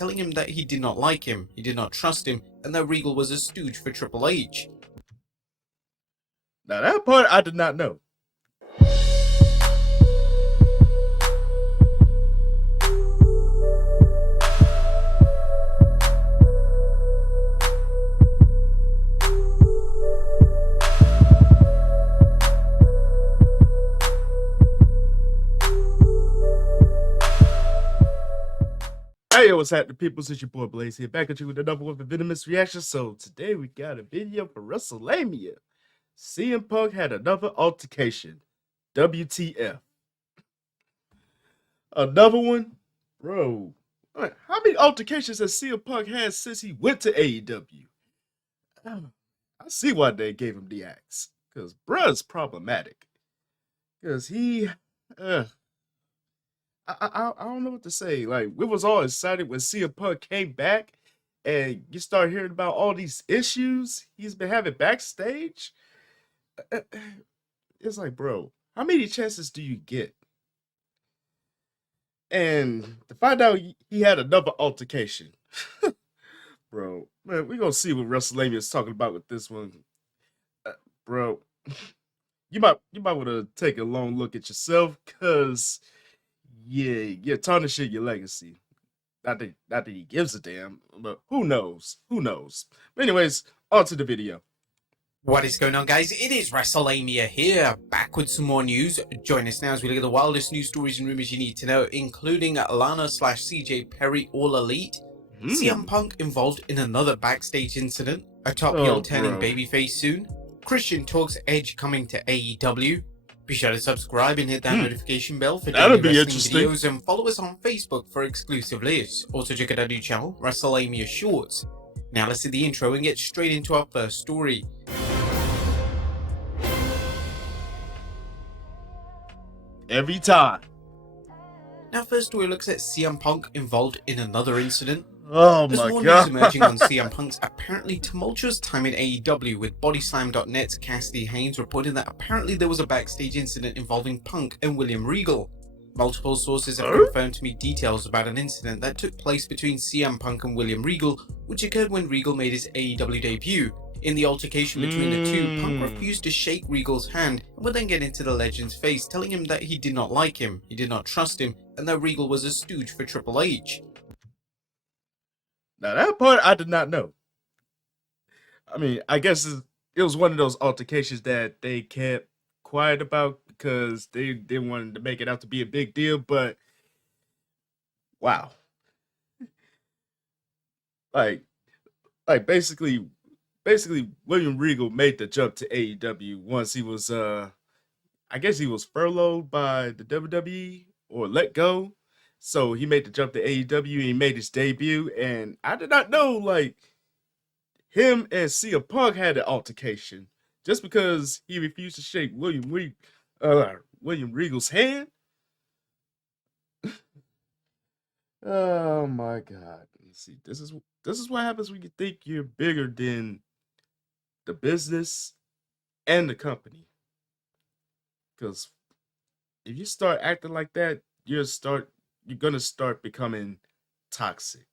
telling him that he did not like him, he did not trust him, and that Regal was a stooge for Triple H. Now that part I did not know. Hey, what's happening, people? It's your boy Blaze here, back at you with another one for Venomous reaction. So today we got a video for WrestleMania. CM Punk had another altercation. WTF? Another one? Bro, how many altercations has CM Punk had since he went to AEW? I see why they gave him the axe. Because bruh's problematic. Because he... I don't know what to say. Like, we was all excited when CM Punk came back, and you start hearing about all these issues he's been having backstage. It's like, bro, how many chances do you get? And to find out he had another altercation, bro, man, we gonna see what WrestleMania is talking about with this one, bro. You might want to take a long look at yourself, cause yeah, you're tarnishing your legacy. Not that he gives a damn, but who knows? Who knows? But anyways, on to the video. What is going on, guys? It is WrestleMania here, back with some more news. Join us now as we look at the wildest news stories and rumors you need to know, including Lana/CJ Perry All Elite, CM Punk involved in another backstage incident, a top heel turning babyface soon, Christian talks Edge coming to AEW. Be sure to subscribe and hit that notification bell for daily wrestling videos, and follow us on Facebook for exclusive lists. Also check out our new channel, WrestleMania Shorts. Now let's see the intro and get straight into our first story. Every time. Now first story looks at CM Punk involved in another incident. Oh There's my more god. news emerging on CM Punk's apparently tumultuous time in AEW, with Bodyslam.net's Cassidy Haynes reporting that apparently there was a backstage incident involving Punk and William Regal. Multiple sources have confirmed to me details about an incident that took place between CM Punk and William Regal, which occurred when Regal made his AEW debut. In the altercation between the two, Punk refused to shake Regal's hand and would then get into the legend's face, telling him that he did not like him, he did not trust him, and that Regal was a stooge for Triple H. Now that part I did not know. I mean, I guess it was one of those altercations that they kept quiet about because they didn't want to make it out to be a big deal, but wow. Like basically William Regal made the jump to AEW once he was I guess he was furloughed by the WWE or let go. So he made the jump to AEW and he made his debut, and I did not know like him and CM Punk had an altercation just because he refused to shake William Regal's hand. Oh my god. See, this is what happens when you think you're bigger than the business and the company. Because if you start acting like that, you're gonna start becoming toxic.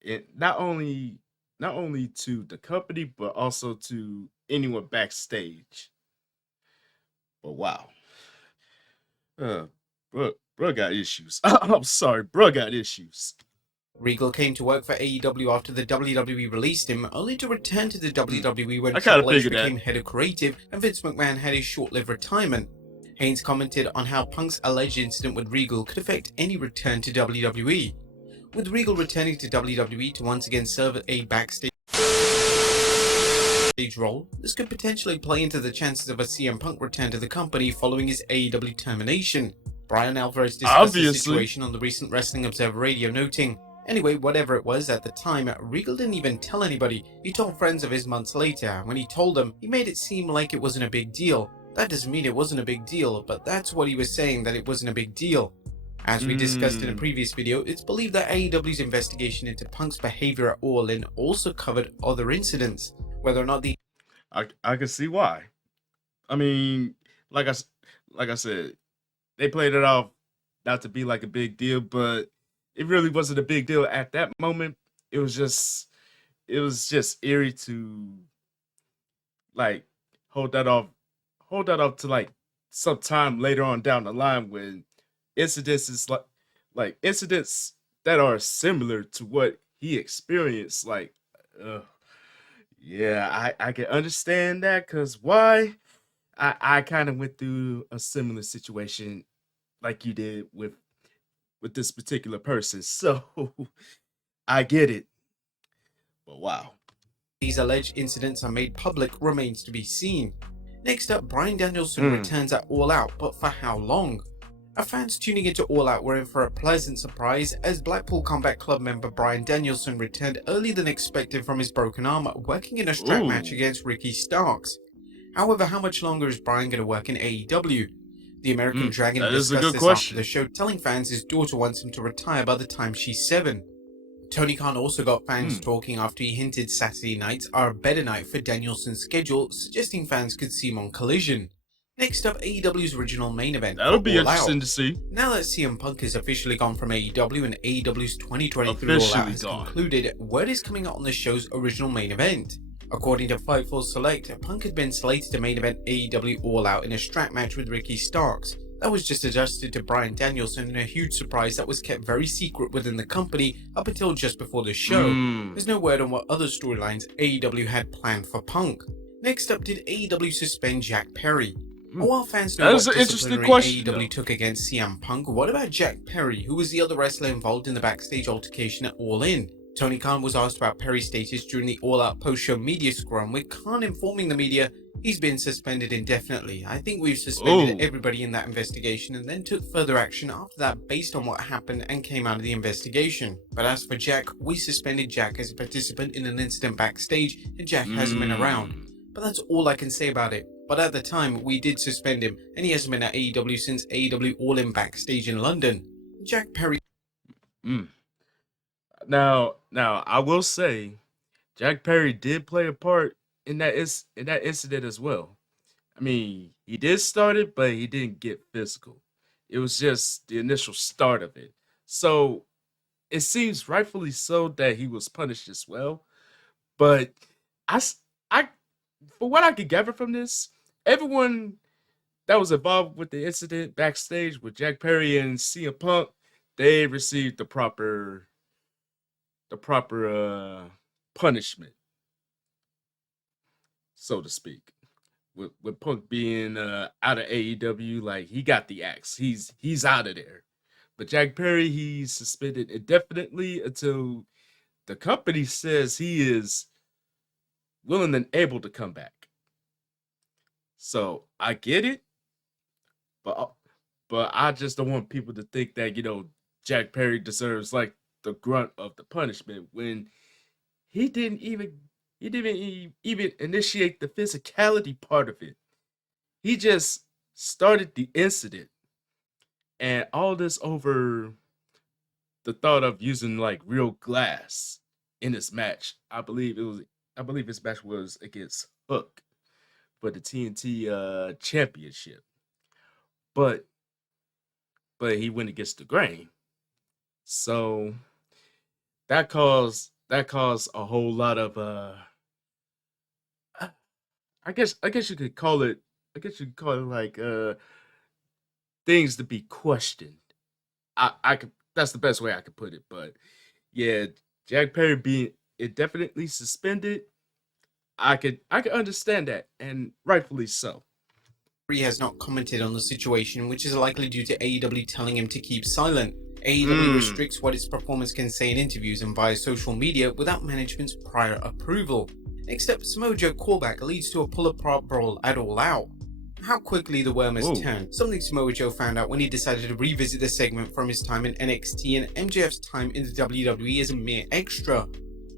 It not only to the company, but also to anyone backstage. But wow. Bro got issues. I'm sorry, bro got issues. Regal came to work for AEW after the WWE released him, only to return to the WWE when Triple H became head of creative and Vince McMahon had his short-lived retirement. Haynes commented on how Punk's alleged incident with Regal could affect any return to WWE. With Regal returning to WWE to once again serve a backstage role, this could potentially play into the chances of a CM Punk return to the company following his AEW termination. Brian Alvarez discussed the situation on the recent Wrestling Observer Radio, noting, "Anyway, whatever it was at the time, Regal didn't even tell anybody. He told friends of his months later. When he told them, he made it seem like it wasn't a big deal. That doesn't mean it wasn't a big deal, but that's what he was saying, that it wasn't a big deal." As we discussed in a previous video, it's believed that AEW's investigation into Punk's behavior at All In also covered other incidents. Whether or not the I can see why. I mean, like I said, they played it off not to be like a big deal, but it really wasn't a big deal at that moment. It was just it was just eerie to like hold that off hold that off to like sometime later on down the line when incidents is like incidents that are similar to what he experienced. Like, uh, yeah, I can understand that because why? I kind of went through a similar situation like you did with this particular person, so I get it. But wow. These alleged incidents are made public remains to be seen. Next up, Bryan Danielson Mm. returns at All Out, but for how long? Our fans tuning into All Out were in for a pleasant surprise as Blackpool Combat Club member Bryan Danielson returned earlier than expected from his broken arm, working in a strap match Ooh. against Ricky Starks. However, how much longer is Bryan going to work in AEW? The American Dragon That is a discussed good this after question. the show, telling fans his daughter wants him to retire by the time she's 7. Tony Khan also got fans talking after he hinted Saturday nights are a better night for Danielson's schedule, suggesting fans could see him on Collision. Next up, AEW's original main event That'll for be All Out. interesting to see. Now that CM Punk has officially gone from AEW and AEW's 2023 All Out Officially has gone. concluded, word is coming out on the show's original main event. According to Fightful Select, Punk had been slated to main event AEW All Out in a strap match with Ricky Starks. That was just adjusted to Bryan Danielson in a huge surprise that was kept very secret within the company up until just before the show. There's no word on what other storylines AEW had planned for Punk. Next up, did AEW suspend Jack Perry? While fans know That what is an interesting disciplinary question, AEW though. took against CM Punk, what about Jack Perry, who was the other wrestler involved in the backstage altercation at All In? Tony Khan was asked about Perry's status during the All Out post-show media scrum, with Khan informing the media he's been suspended indefinitely. I think we've suspended everybody in that investigation and then took further action after that based on what happened and came out of the investigation. But as for Jack, we suspended Jack as a participant in an incident backstage and Jack hasn't been around. But that's all I can say about it. But at the time, we did suspend him and he hasn't been at AEW since AEW All In backstage in London. Jack Perry. Now I will say, Jack Perry did play a part in that incident as well. I mean, he did start it, but he didn't get physical. It was just the initial start of it. So it seems rightfully so that he was punished as well. But I, s- I, for what I could gather from this, everyone that was involved with the incident backstage with Jack Perry and CM Punk, they received the proper punishment, so to speak. With Punk being out of AEW, like he got the axe. He's out of there. But Jack Perry, he's suspended indefinitely until the company says he is willing and able to come back. So I get it, but I just don't want people to think that Jack Perry deserves like the grunt of the punishment when he didn't even even initiate the physicality part of it. He just started the incident, and all this over the thought of using like real glass in his match. I believe his match was against Hook for the TNT championship. But he went against the grain. So that caused a whole lot of I guess you could call it like things to be questioned. I could That's the best way I could put it. But yeah, Jack Perry being indefinitely suspended, I could understand that, and rightfully so. Has not commented on the situation, which is likely due to AEW telling him to keep silent. AEW restricts what its performers can say in interviews and via social media without management's prior approval. Next up, Samoa Joe callback leads to a pull-apart brawl at All Out. How quickly the worm has turned, something Samoa Joe found out when he decided to revisit the segment from his time in NXT and MJF's time in the WWE as a mere extra.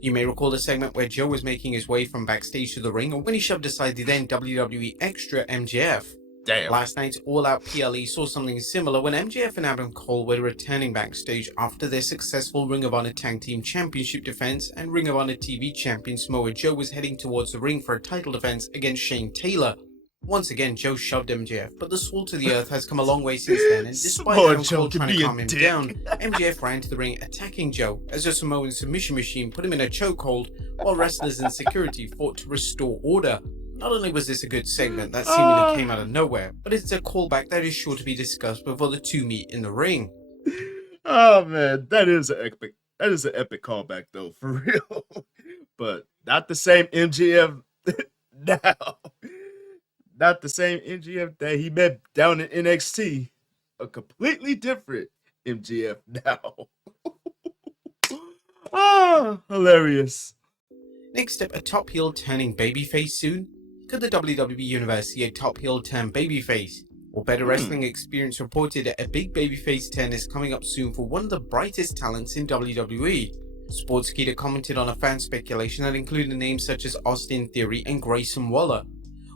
You may recall the segment where Joe was making his way from backstage to the ring when he shoved aside the then WWE extra MJF. Damn. Last night's All Out PLE saw something similar when MJF and Adam Cole were returning backstage after their successful Ring of Honor Tag Team Championship defense, and Ring of Honor TV champion Samoa Joe was heading towards the ring for a title defense against Shane Taylor. Once again, Joe shoved MJF, but the salt of the earth has come a long way since then, and despite Samoa Adam Joe Cole can trying to be a calm him dick. down, MJF ran to the ring attacking Joe as a Samoan submission machine put him in a chokehold while wrestlers and security fought to restore order. Not only was this a good segment that seemingly came out of nowhere, but it's a callback that is sure to be discussed before the two meet in the ring. Oh man, that is an epic callback though, for real. But not the same MGF now. Not the same MGF that he met down in NXT. A completely different MGF now. Hilarious. Next up, a top heel turning babyface soon? Could the WWE Universe see a top heel turn babyface? Or Better Wrestling Experience reported that a big babyface turn is coming up soon for one of the brightest talents in WWE. Sportskeeda commented on a fan speculation that included names such as Austin Theory and Grayson Waller.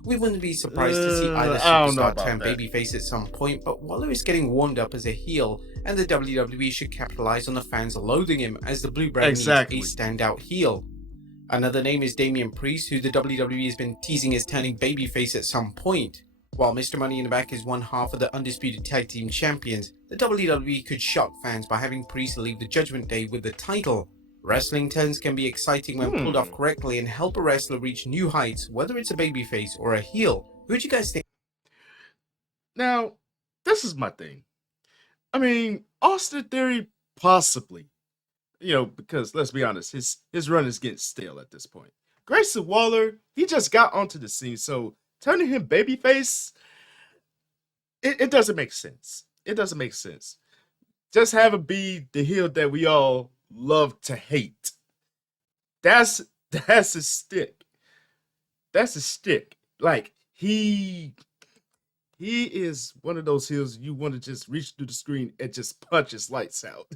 We wouldn't be surprised to see either superstar turn babyface at some point, but Waller is getting warmed up as a heel, and the WWE should capitalize on the fans loathing him as the blue brand needs a standout heel. Another name is Damian Priest, who the WWE has been teasing as turning babyface at some point. While Mr. Money in the Bank is one half of the Undisputed Tag Team Champions, the WWE could shock fans by having Priest leave the Judgment Day with the title. Wrestling turns can be exciting when pulled off correctly and help a wrestler reach new heights, whether it's a babyface or a heel. Who do you guys think? Now, this is my thing. I mean, Austin Theory, possibly. Because let's be honest, his run is getting stale at this point. Grayson Waller, he just got onto the scene, so turning him babyface, it doesn't make sense. It doesn't make sense. Just have him be the heel that we all love to hate. That's his stick. That's his stick. Like he is one of those heels you want to just reach through the screen and just punch his lights out.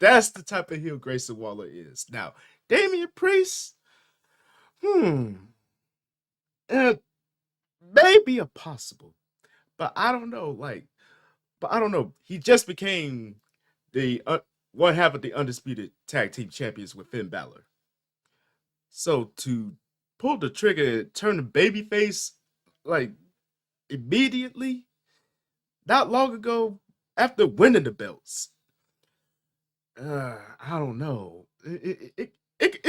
That's the type of heel Grayson Waller is. Now, Damian Priest, maybe a possible, but I don't know. He just became the one half of the Undisputed Tag Team Champions with Finn Balor. So to pull the trigger, turn the babyface, like immediately, not long ago, after winning the belts, I don't know. It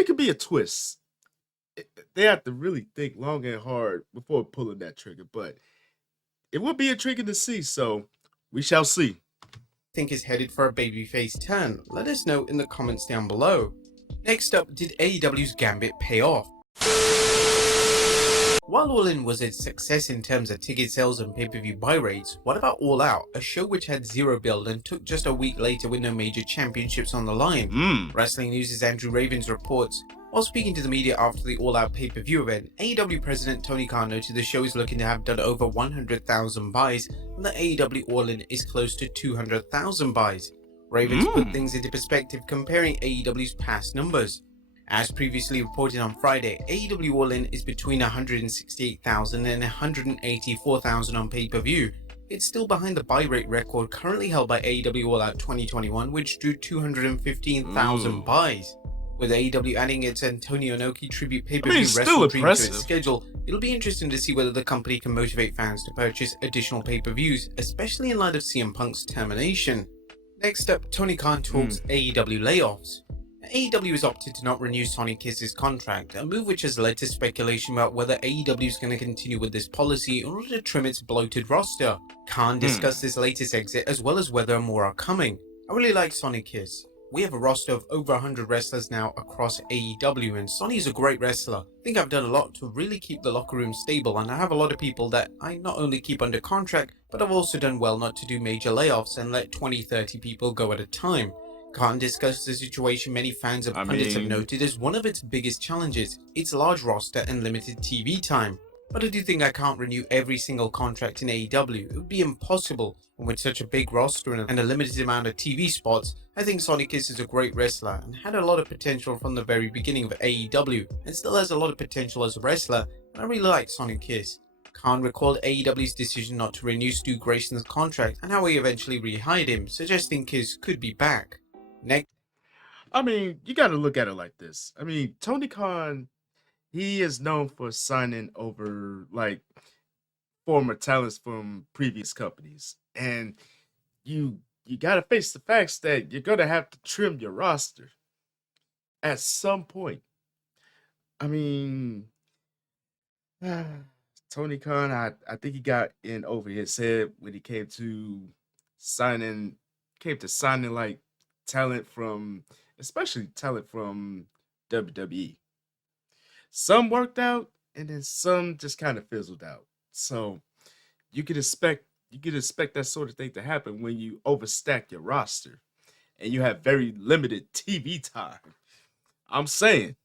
could be a twist. They have to really think long and hard before pulling that trigger, but it would be intriguing to see. So we shall see. Think is headed for a babyface turn? Let us know in the comments down below. Next up, did AEW's Gambit pay off? While All In was a success in terms of ticket sales and pay-per-view buy rates, what about All Out, a show which had zero build and took just a week later with no major championships on the line? Wrestling News' Andrew Ravens reports, while speaking to the media after the All Out pay-per-view event, AEW President Tony Khan noted the show is looking to have done over 100,000 buys, and that AEW All In is close to 200,000 buys. Ravens put things into perspective comparing AEW's past numbers. As previously reported on Friday, AEW All In is between 168,000 and 184,000 on pay-per-view. It's still behind the buy rate record currently held by AEW All Out 2021, which drew 215,000 buys. With AEW adding its Antonio Inoki tribute pay-per-view Wrestle Dream to its schedule, it'll be interesting to see whether the company can motivate fans to purchase additional pay-per-views, especially in light of CM Punk's termination. Next up, Tony Khan talks AEW layoffs. AEW has opted to not renew Sonny Kiss's contract, a move which has led to speculation about whether AEW is going to continue with this policy in order to trim its bloated roster. Khan discussed this latest exit as well as whether more are coming. I really like Sonny Kiss. We have a roster of over 100 wrestlers now across AEW, and Sonny is a great wrestler. I think I've done a lot to really keep the locker room stable, and I have a lot of people that I not only keep under contract, but I've also done well not to do major layoffs and let 20-30 people go at a time. Khan discussed the situation many fans and pundits have noted as one of its biggest challenges, its large roster and limited TV time. But I do think I can't renew every single contract in AEW. It would be impossible, and with such a big roster and a limited amount of TV spots, I think Sonny Kiss is a great wrestler and had a lot of potential from the very beginning of AEW, and still has a lot of potential as a wrestler, and I really like Sonny Kiss. Khan recalled AEW's decision not to renew Stu Grayson's contract and how he eventually rehired him, suggesting Kiss could be back. Next, I mean, you got to look at it like this. I mean, Tony Khan, he is known for signing over like former talents from previous companies, and you got to face the facts that you're gonna have to trim your roster at some point. I mean, Tony Khan, I think he got in over his head when he signing signing like talent from, especially talent from WWE. Some worked out, and then some just kind of fizzled out. So you could expect that sort of thing to happen when you overstack your roster and you have very limited TV time. I'm saying.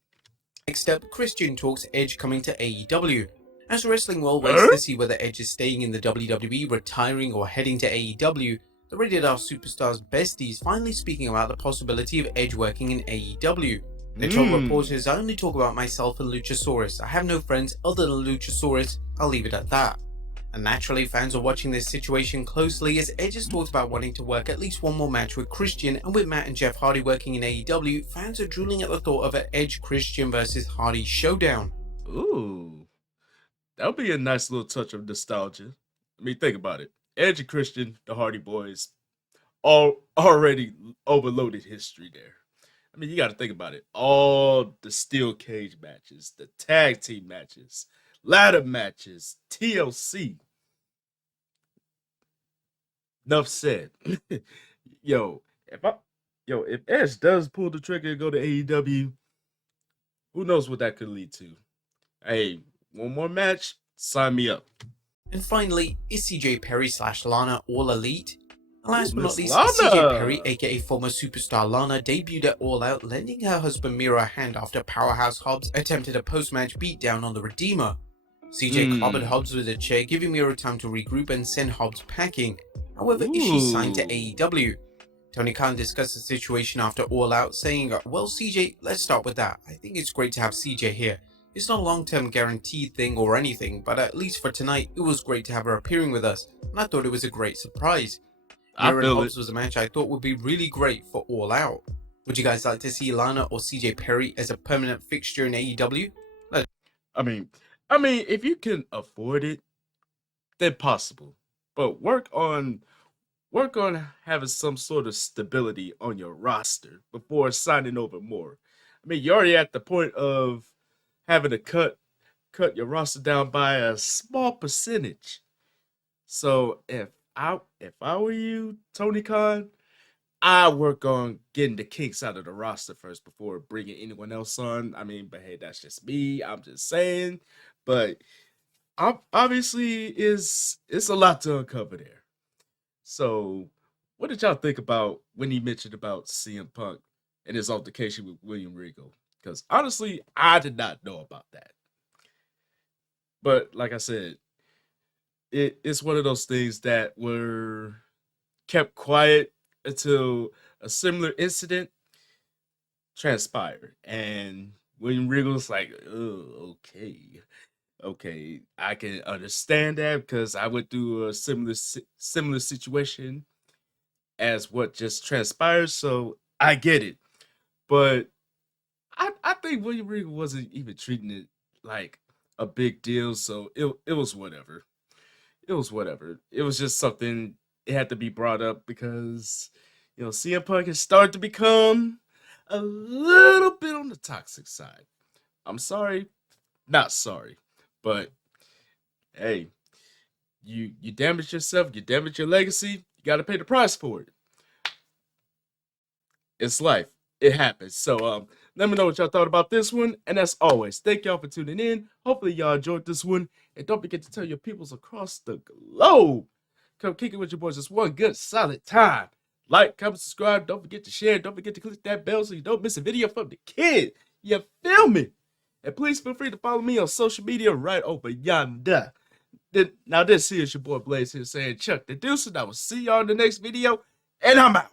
Next up, Christian talks Edge coming to AEW. As wrestling world waits Huh? to see whether Edge is staying in the WWE, retiring, or heading to AEW, the Rated R Superstars besties finally speaking about the possibility of Edge working in AEW. They told reporters, "I only talk about myself and Luchasaurus. I have no friends other than Luchasaurus. I'll leave it at that." And naturally, fans are watching this situation closely as Edge has talked about wanting to work at least one more match with Christian, and with Matt and Jeff Hardy working in AEW, fans are drooling at the thought of an Edge Christian versus Hardy showdown. Ooh, that would be a nice little touch of nostalgia. I mean, think about it. Edge and Christian, the Hardy Boys, all already overloaded history there. I mean, you got to think about it. All the steel cage matches, the tag team matches, ladder matches, TLC. Enough said. yo, if I, if Edge does pull the trigger and go to AEW, who knows what that could lead to? Hey, one more match, sign me up. And finally, is CJ Perry slash Lana All Elite? And last but not Miss least, CJ Perry, Lana. aka former superstar Lana, debuted at All Out, lending her husband Miro a hand after Powerhouse Hobbs attempted a post-match beatdown on the Redeemer. CJ clobbered Hobbs with a chair, giving Miro time to regroup and send Hobbs packing. However, is she signed to AEW? Tony Khan discussed the situation after All Out, saying, "Well, CJ, let's start with that. I think it's great to have CJ here. It's not a long-term guaranteed thing or anything, but at least for tonight, it was great to have her appearing with us, and I thought it was a great surprise. I Miro and feel Hobbs it. was a match I thought would be really great for All Out. Would you guys like to see Lana or CJ Perry as a permanent fixture in AEW? I mean, I mean, if you can afford it, then possible. But work on having some sort of stability on your roster before signing over more. I mean, you're already at the point of having to cut your roster down by a small percentage. So if I were you, Tony Khan, I work on getting the kinks out of the roster first before bringing anyone else on. I mean, but hey, that's just me. I'm just saying. But obviously, is it's a lot to uncover there. So, what did y'all think about when he mentioned about CM Punk and his altercation with William Regal? Because honestly, I did not know about that. But like I said, it's one of those things that were kept quiet until a similar incident transpired. And William Regal's like, oh, okay, I can understand that because I went through a similar situation as what just transpired, so I get it. But I think William Regal wasn't even treating it like a big deal, so it was whatever. It was whatever. It was just something it had to be brought up because CM Punk has started to become a little bit on the toxic side. I'm sorry, not sorry, but hey, you damage yourself, you damage your legacy, you got to pay the price for it. It's life. It happens. So let me know what y'all thought about this one. And as always, thank y'all for tuning in. Hopefully y'all enjoyed this one. And don't forget to tell your peoples across the globe. Come kick it with your boys. It's one good solid time. Like, comment, subscribe. Don't forget to share. Don't forget to click that bell so you don't miss a video from the kid. You feel me? And please feel free to follow me on social media right over yonder. Now this here is your boy Blaze here saying Chuck the Deuce, and I will see y'all in the next video. And I'm out.